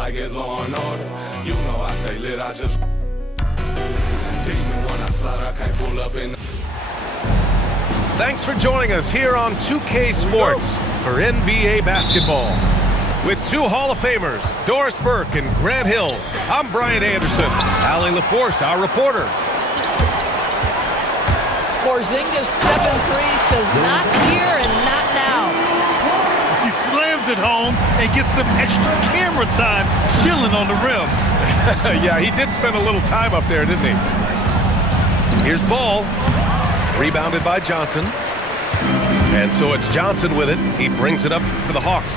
like it's Law and Order. You know I stay lit, I just demon when I slide, I can't pull up in. Thanks for joining us here on 2K Sports for NBA basketball. With two Hall of Famers, Doris Burke and Grant Hill, I'm Brian Anderson. Allie LaForce, our reporter. Porzingis 7-3 says not here and not now. He slams it home and gets some extra camera time chilling on the rim. Yeah, he did spend a little time up there, didn't he? Here's ball. Rebounded by Johnson. And so it's Johnson with it. He brings it up for the Hawks.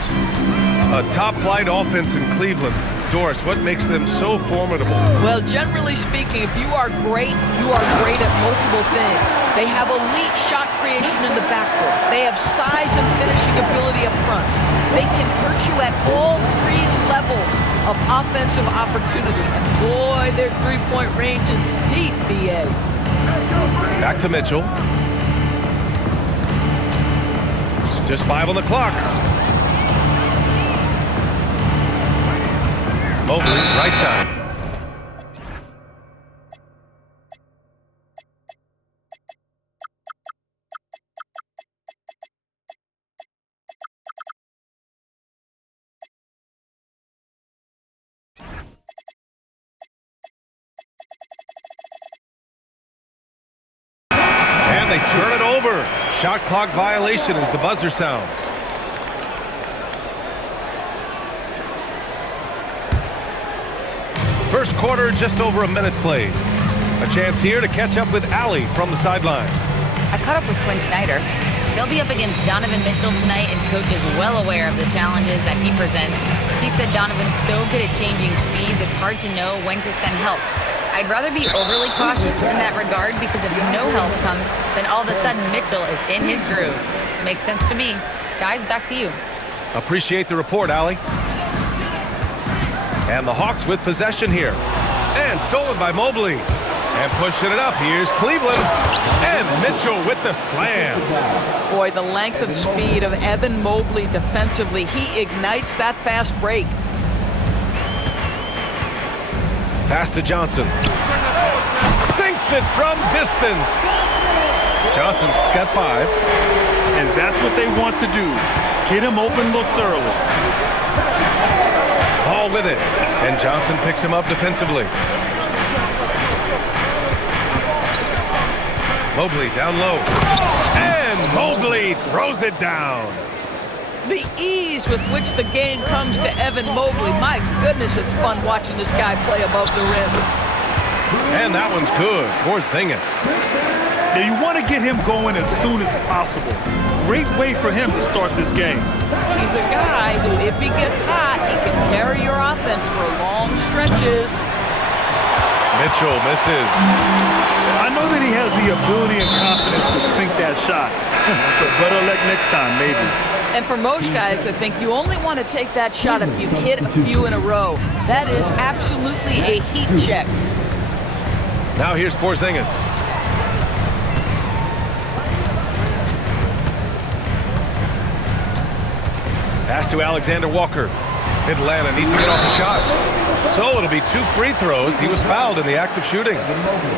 A top-flight offense in Cleveland. Doris, what makes them so formidable? Well, generally speaking, if you are great at multiple things. They have elite shot creation in the backcourt. They have size and finishing ability up front. They can hurt you at all three levels of offensive opportunity. And boy, their three-point range is deep, B.A. Back to Mitchell. Just 5 on the clock. Mobley, right side. And they turn it over. Shot clock violation as the buzzer sounds. First quarter, just over a minute played. A chance here to catch up with Allie from the sideline. I caught up with Quinn Snyder. They'll be up against Donovan Mitchell tonight, and Coach is well aware of the challenges that he presents. He said Donovan's so good at changing speeds, it's hard to know when to send help. I'd rather be overly cautious in that regard because if no help comes, then all of a sudden Mitchell is in his groove. Makes sense to me. Guys, back to you. Appreciate the report, Allie. And the Hawks with possession here. And stolen by Mobley. And pushing it up, here's Cleveland. And Mitchell with the slam. Boy, the length and speed of Evan Mobley defensively. He ignites that fast break. Pass to Johnson. Sinks it from distance. Johnson's got 5. And that's what they want to do. Get him open looks early. Ball with it. And Johnson picks him up defensively. Mobley down low. And Mobley throws it down. The ease with which the game comes to Evan Mobley. My goodness, it's fun watching this guy play above the rim. And that one's good. Porzingis. Now you want to get him going as soon as possible. Great way for him to start this game. He's a guy who, if he gets hot, he can carry your offense for long stretches. Mitchell misses. I know that he has the ability and confidence to sink that shot. But better luck next time, maybe. And for most guys, I think you only want to take that shot if you've hit a few in a row. That is absolutely a heat check. Now here's Porzingis. Pass to Alexander Walker. Atlanta needs to get off the shot. So it'll be 2 free throws. He was fouled in the act of shooting.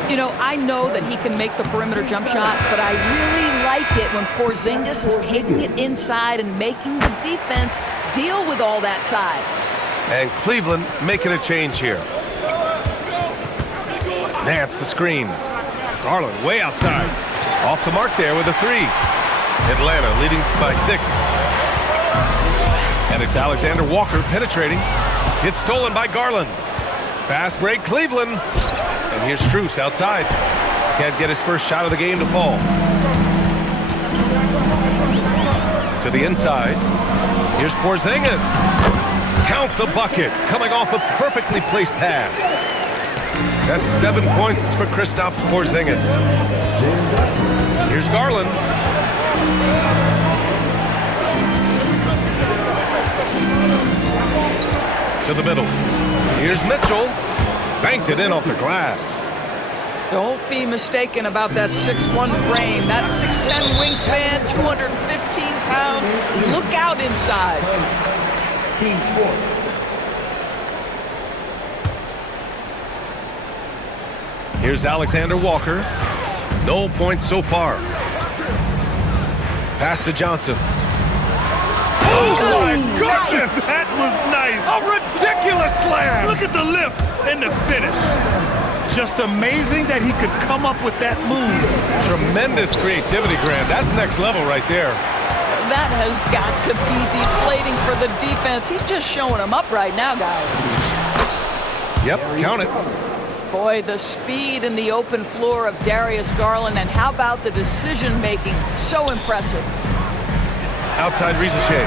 You know, I know that he can make the perimeter jump shot, but I really like it when Porzingis is taking it inside and making the defense deal with all that size. And Cleveland making a change here. Nance the screen. Garland way outside. Off the mark there with a 3. Atlanta leading by 6. And it's Alexander Walker penetrating. It's stolen by Garland. Fast break, Cleveland. And here's Strus outside. Can't get his first shot of the game to fall. To the inside. Here's Porzingis. Count the bucket. Coming off a perfectly placed pass. That's 7 points for Kristaps Porzingis. Here's Garland. To the middle. Here's Mitchell. Banked it in off the glass. Don't be mistaken about that 6'1" frame. That 6'10" wingspan, 215 pounds. Look out inside. Team sport. Here's Alexander Walker. No points so far. Pass to Johnson. Oh my goodness! That was nice. A ridiculous slam! Look at the lift and the finish. Just amazing that he could come up with that move. Tremendous creativity, Grant. That's next level right there. That has got to be deflating for the defense. He's just showing them up right now, guys. Yep, count it. Boy, the speed in the open floor of Darius Garland, and how about the decision-making? So impressive. Outside Rizachet.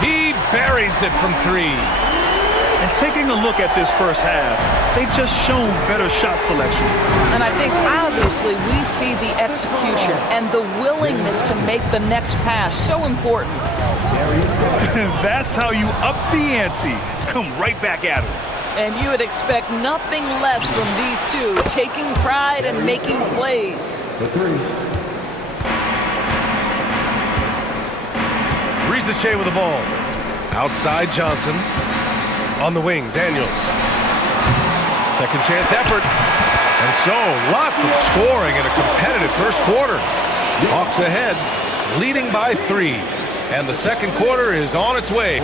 He buries it from 3. And taking a look at this first half, they've just shown better shot selection. And I think obviously we see the execution and the willingness to make the next pass so important. That's how you up the ante. Come right back at him. And you would expect nothing less from these two, taking pride and making plays. Rizachet with the ball. Outside Johnson. On the wing, Daniels. Second chance effort. And so, lots of scoring in a competitive first quarter. Hawks ahead, leading by 3. And the second quarter is on its way.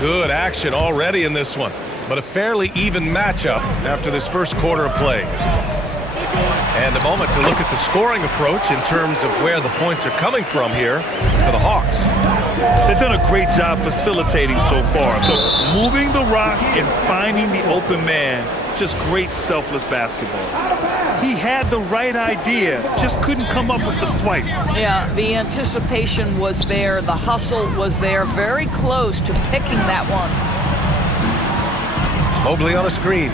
Good action already in this one, but a fairly even matchup after this first quarter of play. And a moment to look at the scoring approach in terms of where the points are coming from here for the Hawks. They've done a great job facilitating so far. So moving the rock and finding the open man, just great selfless basketball. He had the right idea, just couldn't come up with the swipe. Yeah, the anticipation was there, the hustle was there, very close to picking that one. Mobley on a screen.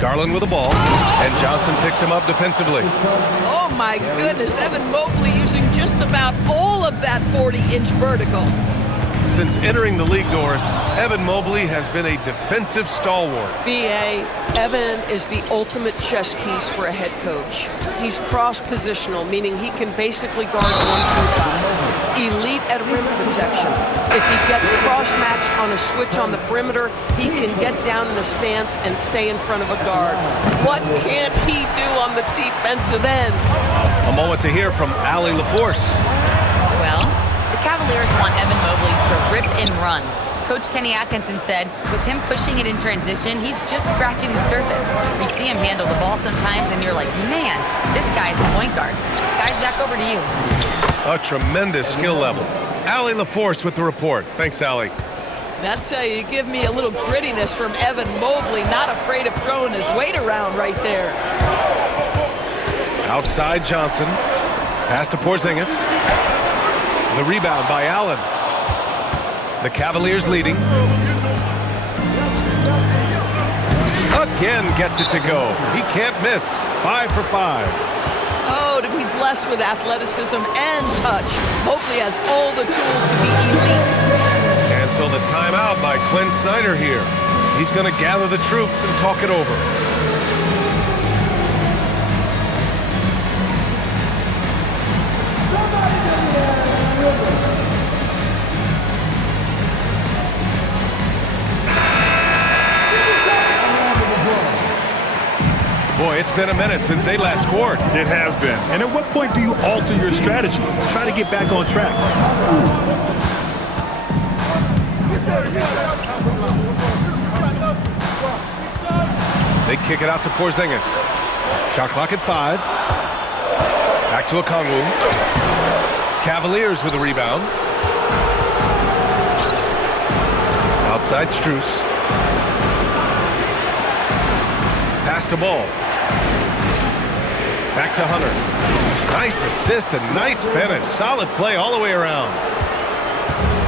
Garland with the ball, and Johnson picks him up defensively. Oh my goodness, Evan Mobley using just about all of that 40-inch vertical. Since entering the league doors, Evan Mobley has been a defensive stalwart. B.A., Evan is the ultimate chess piece for a head coach. He's cross-positional, meaning he can basically guard 1 through 5. Elite at rim protection. If he gets cross-matched on a switch on the perimeter, he can get down in a stance and stay in front of a guard. What can't he do on the defensive end? A moment to hear from Allie LaForce. Well, the Cavaliers want Evan Mobley to rip and run. Coach Kenny Atkinson said, with him pushing it in transition, he's just scratching the surface. You see him handle the ball sometimes, and you're like, man, this guy's a point guard. Guys, back over to you. A tremendous skill level. Allie LaForce with the report. Thanks, Allie. I'll tell you, you give me a little grittiness from Evan Mobley, not afraid of throwing his weight around right there. Outside Johnson. Pass to Porzingis. The rebound by Allen. The Cavaliers leading. Again gets it to go. He can't miss. 5 for 5. Oh, to be blessed with athleticism and touch. Mobley has all the tools to be elite. And so the timeout by Quinn Snyder here. He's going to gather the troops and talk it over. Boy, it's been a minute since they last scored. It has been. And at what point do you alter your strategy? Try to get back on track. They kick it out to Porzingis. Shot clock at 5. Back to Okongwu. Cavaliers with a rebound. Outside Strus. Pass to Ball. Back to Hunter. Nice assist and nice finish. Solid play all the way around.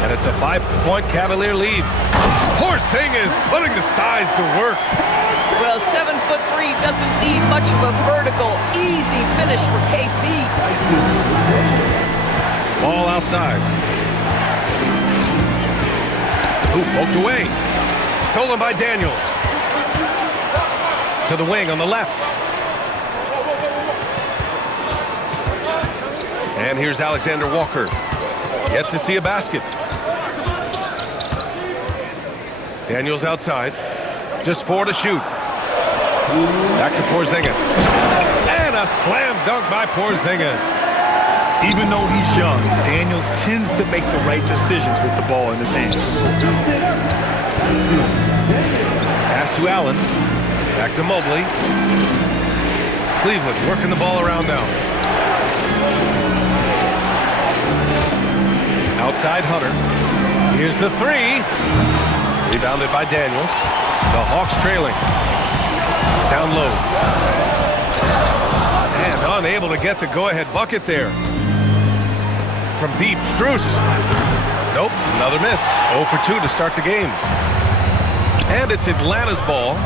And it's a 5-point Cavalier lead. Porzingis putting the size to work. Well, 7'3" doesn't need much of a vertical. Easy finish for KP. Ball outside. Ooh, poked away. Stolen by Daniels. To the wing on the left. And here's Alexander Walker. Yet to see a basket. Daniels outside. Just 4 to shoot. Back to Porzingis. And a slam dunk by Porzingis. Even though he's young, Daniels tends to make the right decisions with the ball in his hands. Pass to Allen. Back to Mobley. Cleveland working the ball around now. Outside Hunter. Here's the 3. Rebounded by Daniels. The Hawks trailing. Down low. And unable to get the go-ahead bucket there. From deep, Strus. Nope, another miss. 0 for 2 to start the game. And it's Atlanta's ball.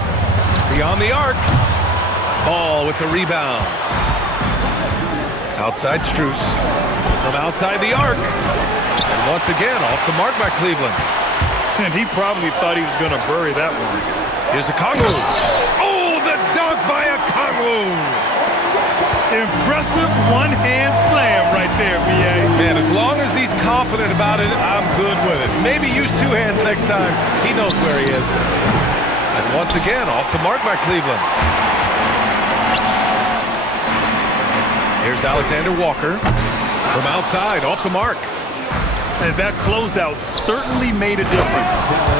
Beyond the arc. Ball with the rebound. Outside Strus. From outside the arc. And once again, off the mark by Cleveland. And he probably thought he was going to bury that one. Here's Okongwu. Oh, the dunk by Okongwu. Impressive one-hand slam right there, B.A. Man, as long as he's confident about it, I'm good with it. Maybe use 2 hands next time. He knows where he is. And once again, off the mark by Cleveland. Here's Alexander Walker. From outside, off the mark. And that closeout certainly made a difference.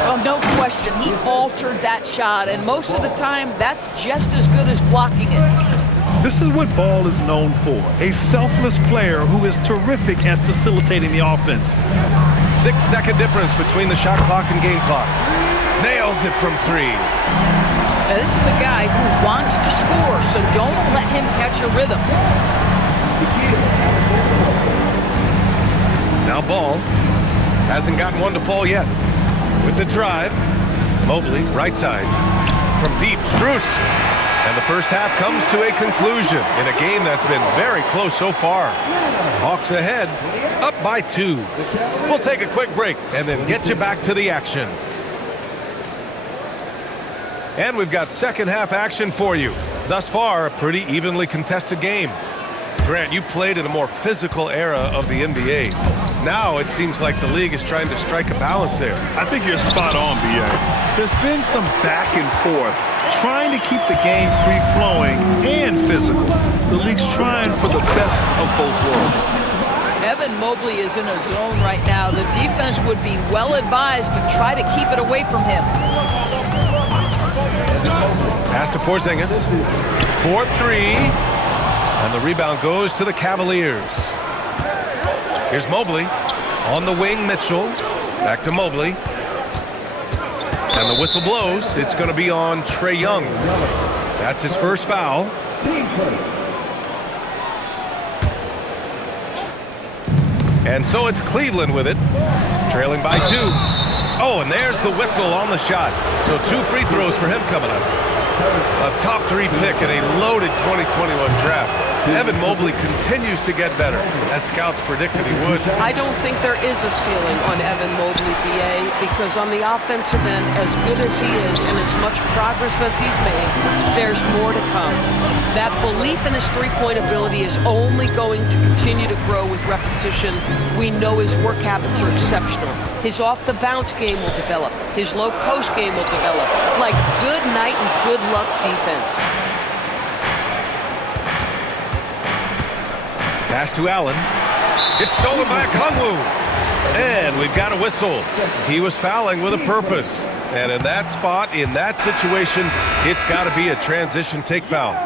Well, no question. He altered that shot, and most of the time, that's just as good as blocking it. This is what Ball is known for, a selfless player who is terrific at facilitating the offense. 6-second difference between the shot clock and game clock. Nails it from 3. Now, this is a guy who wants to score, so don't let him catch a rhythm. Now Ball hasn't gotten one to fall yet. With the drive, Mobley, right side. From deep, Strus. And the first half comes to a conclusion in a game that's been very close so far. Hawks ahead, up by 2. We'll take a quick break and then get you back to the action. And we've got second half action for you. Thus far, a pretty evenly contested game. Grant, you played in a more physical era of the NBA. Now it seems like the league is trying to strike a balance there. I think you're spot on, B.A. There's been some back and forth, trying to keep the game free-flowing and physical. The league's trying for the best of both worlds. Evan Mobley is in a zone right now. The defense would be well advised to try to keep it away from him. Pass to Porzingis. 4-3. And the rebound goes to the Cavaliers. Here's Mobley. On the wing, Mitchell. Back to Mobley. And the whistle blows. It's going to be on Trae Young. That's his first foul. And so it's Cleveland with it. Trailing by 2. Oh, and there's the whistle on the shot. So 2 free throws for him coming up. A top 3 pick in a loaded 2021 draft. Evan Mobley continues to get better, as scouts predicted he would. I don't think there is a ceiling on Evan Mobley, BA, because on the offensive end, as good as he is and as much progress as he's made, there's more to come. That belief in his three-point ability is only going to continue to grow with repetition. We know his work habits are exceptional. His off-the-bounce game will develop. His low-post game will develop. Like good night and good luck defense. Pass to Allen. It's stolen by Okongwu. And we've got a whistle. He was fouling with a purpose. And in that spot, in that situation, it's got to be a transition take foul.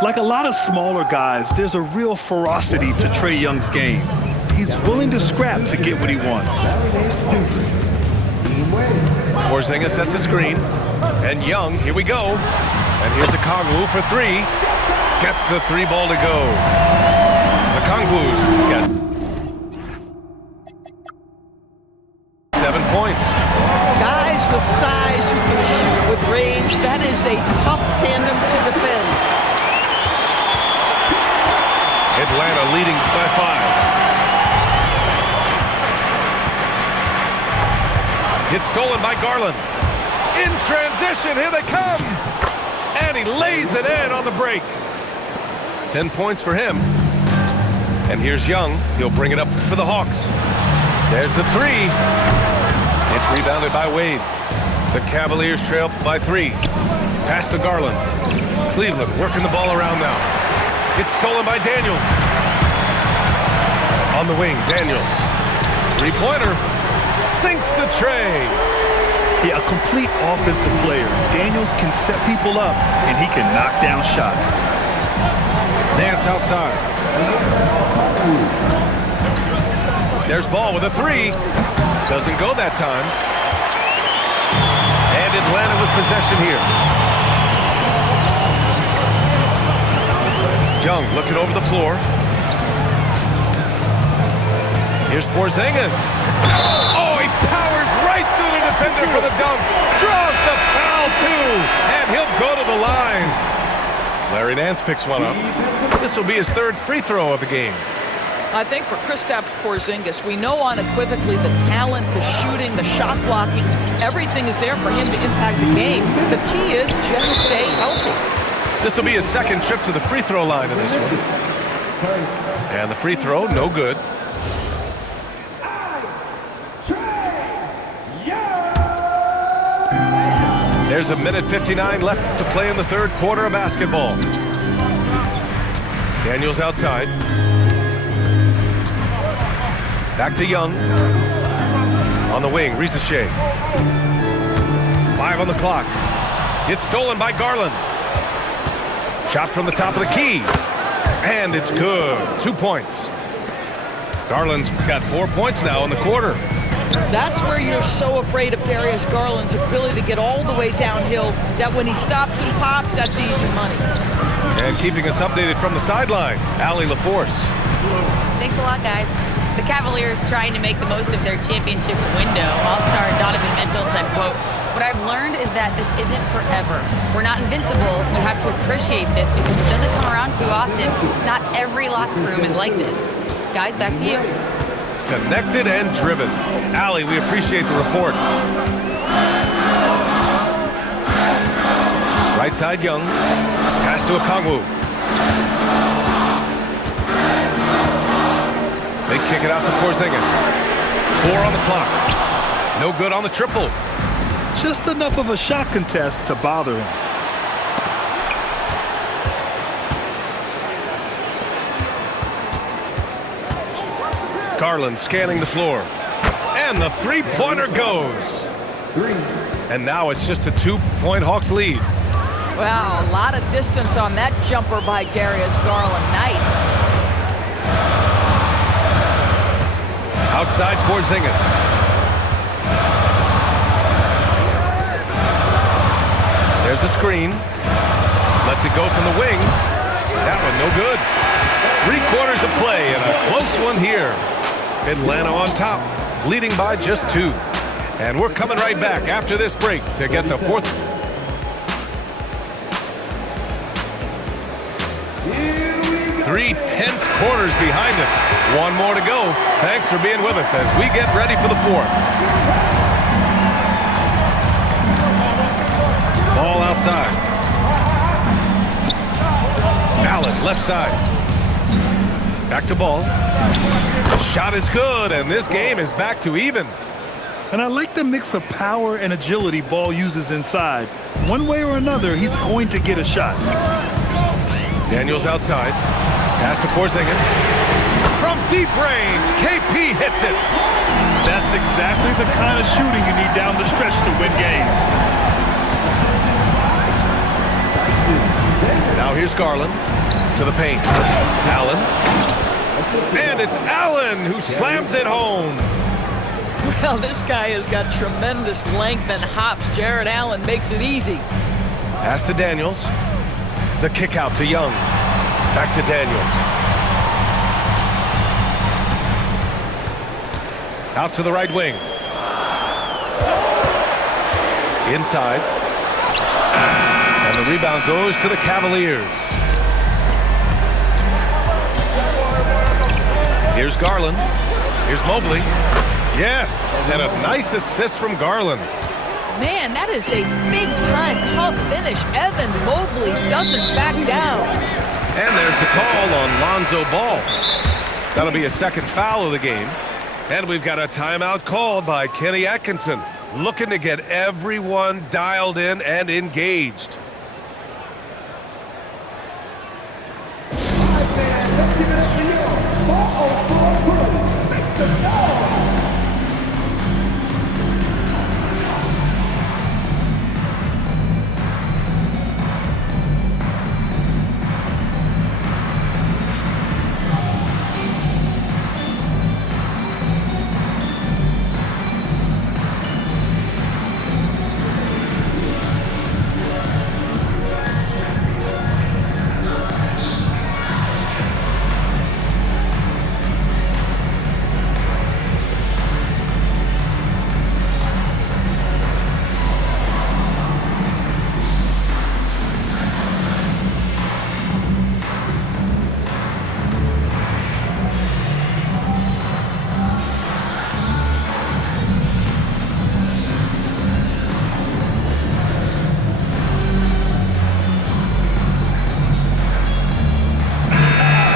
Like a lot of smaller guys, there's a real ferocity to Trae Young's game. He's willing to scrap to get what he wants. Porzingis sets a screen. And Young, here we go. And here's Okongwu for 3. Gets the 3 ball to go. Okongwu's got 7 points. Guys with size who can shoot with range, that is a tough tandem to defend. Atlanta leading by 5. It's stolen by Garland. In transition, here they come. And he lays it in on the break. 10 points for him. And here's Young. He'll bring it up for the Hawks. There's the 3. It's rebounded by Wade. The Cavaliers trail by 3. Pass to Garland. Cleveland working the ball around now. It's stolen by Daniels. On the wing, Daniels. Three-pointer. Sinks the tray. Yeah, a complete offensive player. Daniels can set people up, and he can knock down shots. Nance outside. There's Ball with a 3. Doesn't go that time. And Atlanta with possession here. Young looking over the floor. Here's Porzingis. Oh, he powers right through the defender for the dunk. Draws the foul, too. And he'll go to the line. Larry Nance picks one up. This will be his 3rd free throw of the game. I think for Kristaps Porzingis, we know unequivocally the talent, the shooting, the shot blocking, everything is there for him to impact the game. The key is just stay healthy. This will be his 2nd trip to the free throw line in this one. And the free throw, no good. There's 1:59 left to play in the 3rd quarter of basketball. Daniels outside. Back to Young. On the wing, Risache. 5 on the clock. It's stolen by Garland. Shot from the top of the key. And it's good. 2 points. Garland's got 4 points now in the quarter. That's where you're so afraid of Darius Garland's ability to get all the way downhill, that when he stops and pops, that's easy money. And keeping us updated from the sideline, Allie LaForce. Thanks a lot, guys. The Cavaliers trying to make the most of their championship window. All-star Donovan Mitchell said, quote, "What I've learned is that this isn't forever. We're not invincible. You have to appreciate this because it doesn't come around too often. Not every locker room is like this." Guys, back to you. Connected and driven. Allie, we appreciate the report. Right side, Young. Pass to Okongwu. They kick it out to Porzingis. 4 on the clock. No good on the triple. Just enough of a shot contest to bother him. Garland scanning the floor. And the three-pointer goes. And now it's just a 2-point Hawks lead. Wow, a lot of distance on that jumper by Darius Garland. Nice. Outside Porzingis. There's a screen. Lets it go from the wing. That one no good. 3 quarters of play and a close one here. Atlanta on top, leading by just 2. And we're coming right back after this break to get the 4th. Three tense quarters behind us. 1 more to go. Thanks for being with us as we get ready for the 4th. Ball outside. Allen, left side. Back to Ball. The shot is good, and this game is back to even. And I like the mix of power and agility Ball uses inside. One way or another, he's going to get a shot. Daniels outside. Pass to Porzingis. From deep range, KP hits it. That's exactly the kind of shooting you need down the stretch to win games. Now here's Garland to the paint. Allen. And it's Allen who slams it home. Well, this guy has got tremendous length and hops. Jared Allen makes it easy. Pass to Daniels. The kick out to Young. Back to Daniels. Out to the right wing. Inside. And the rebound goes to the Cavaliers. Here's Garland. Here's Mobley. Yes, and a nice assist from Garland. Man, that is a big-time, tough finish. Evan Mobley doesn't back down. And there's the call on Lonzo Ball. That'll be a 2nd foul of the game. And we've got a timeout called by Kenny Atkinson. looking to get everyone dialed in and engaged.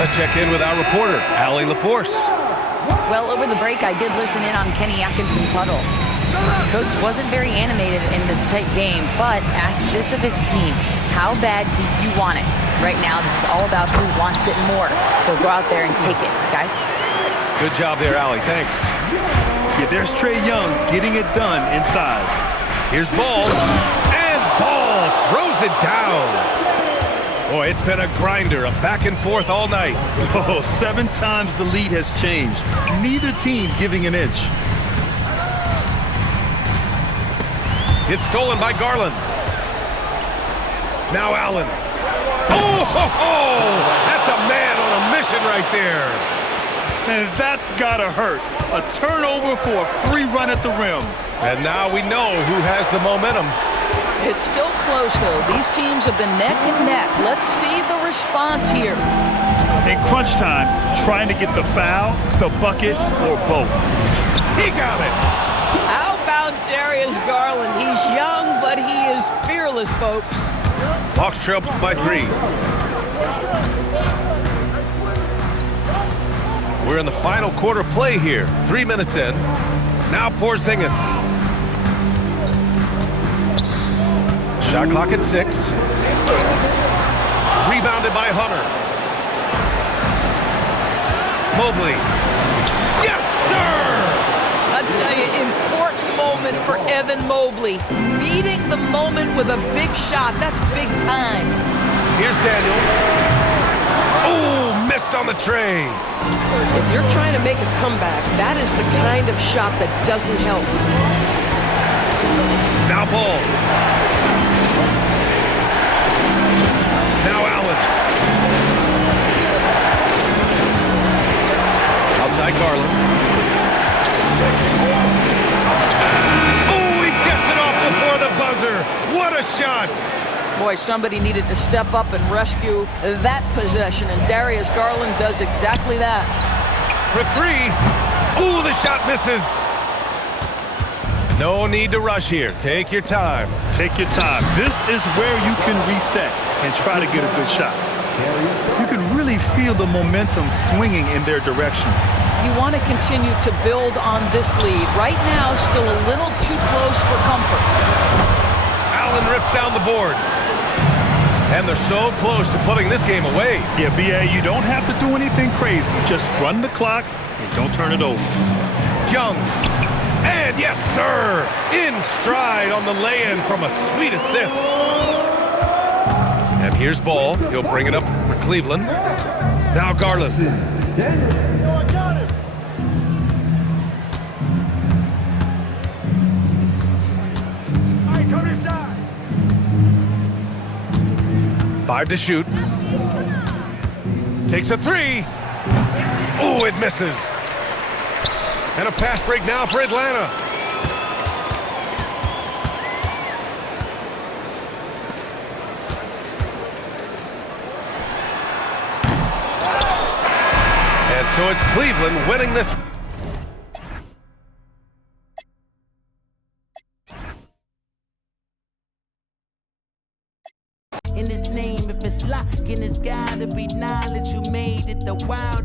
Let's check in with our reporter, Allie LaForce. Well, over the break, I did listen in on Kenny Atkinson's huddle. Coach wasn't very animated in this tight game, but asked this of his team: how bad do you want it? Right now, this is all about who wants it more. So go out there and take it, guys. Good job there, Allie. Thanks. Yeah, there's Trae Young getting it done inside. Here's Ball, and Ball throws it down. Boy, it's been a grinder, a back and forth all night. Oh, 7 times the lead has changed. Neither team giving an inch. It's stolen by Garland. Now Allen. Oh, ho, ho! That's a man on a mission right there. And that's gotta hurt. A turnover for a free run at the rim. And now we know who has the momentum. It's still close, though. These teams have been neck and neck. Let's see the response here. In crunch time, trying to get the foul, the bucket, or both. He got it. How about Darius Garland? He's young, but he is fearless, folks. Hawks trail by 3. We're in the final quarter play here. 3 minutes in. Now Porzingis. Shot clock at 6. Rebounded by Hunter. Mobley. Yes, sir! I tell you, important moment for Evan Mobley. Meeting the moment with a big shot. That's big time. Here's Daniels. Oh, missed on the tray. If you're trying to make a comeback, that is the kind of shot that doesn't help. Now Ball. Now Allen. Outside Garland. Oh, he gets it off before the buzzer. What a shot. Boy, somebody needed to step up and rescue that possession, and Darius Garland does exactly that. For 3. Ooh, the shot misses. No need to rush here. Take your time. Take your time. This is where you can reset and try to get a good shot. You can really feel the momentum swinging in their direction. You want to continue to build on this lead. Right now, still a little too close for comfort. Allen rips down the board. And they're so close to putting this game away. Yeah, B.A., you don't have to do anything crazy. Just run the clock and don't turn it over. Young. And yes, sir, in stride on the lay-in from a sweet assist. And here's Ball. He'll bring it up for Cleveland. Now Garland. I got it. 5 to shoot. Takes a 3. Oh, it misses. And a fast break now for Atlanta. And so it's Cleveland winning this. In his name, if it's locking, it's gotta be knowledge. You made it the wild.